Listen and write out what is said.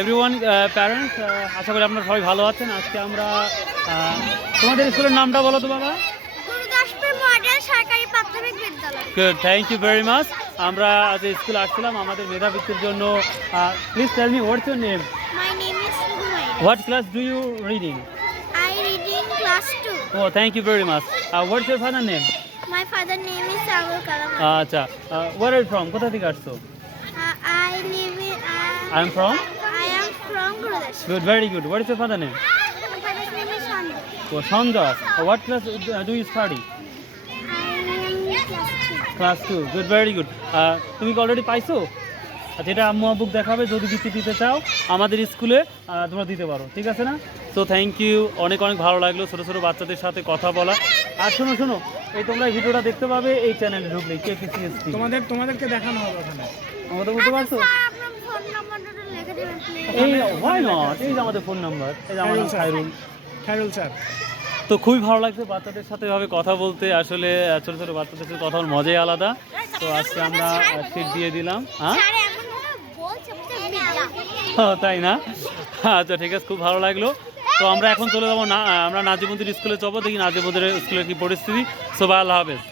Everyone parents uh, আশা করি আপনারা সবাই ভালো আছেন। আজকে আমরা তোমাদের স্কুলের নামটা বলো তো বাবা। গুরুদাসপুর মডেল সরকারি প্রাথমিক বিদ্যালয়। Good thank you very much আমরা আজ স্কুলে আসছিলাম আমাদের মেধাবৃত্তির জন্য। Please tell me what's your name my name is Sumaira what class do you reading I reading class 2 O thank you very much what's your father name my father name is Abul Kalam আচ্ছা where are from কোথা থেকে আসছো? I am from I am from Gurdaspur good very good what is your father name my father name is Sanjay O Sanjay what class do you study I class two good very good তুমি কি already পাইছো? আচ্ছা এটা আম্মু আব্বুক দেখাবে যদি বৃত্তি দিতে চাও আমাদের স্কুলে তোমরা দিতে পারো। ঠিক আছে না? তো থ্যাংক ইউ অনেক অনেক ভালো লাগল। ছোটো ছোটো বাচ্চাদের সাথে কথা বলা। আর শোনো শোনো এই তোমরা এই ভিডিওটা দেখতে পাবে এই চ্যানেলে ঢুকলে কে তোমাদের তোমাদেরকে দেখানো হবে ওখানে। আমাদের বুঝতে পারছ স্যার আপনার ফোন নাম্বারটা লিখে দিবেন প্লিজ এই হয় নট এই যে আমাদের ফোন নাম্বার এই যে আমার নাম খায়রুল খায়রুল স্যার তো খুবই ভালো লাগছে বাচ্চাদের সাথে এভাবে কথা বলতে। আসলে ছোটো ছোটো বাচ্চাদের সাথে কথা বলার মজাই আলাদা। তো আজকে আমরা সিট দিয়ে দিলাম হ্যাঁ তাই না? আচ্ছা ঠিক আছে খুব ভালো লাগল। তো আমরা এখন চলে যাব না আমরা নাজিমুদ্দিন স্কুলে যাব দেখি নাজিমুদ্দিনের স্কুলের কি পরিস্থিতি। সবাই আল্লাহ হাফেজ।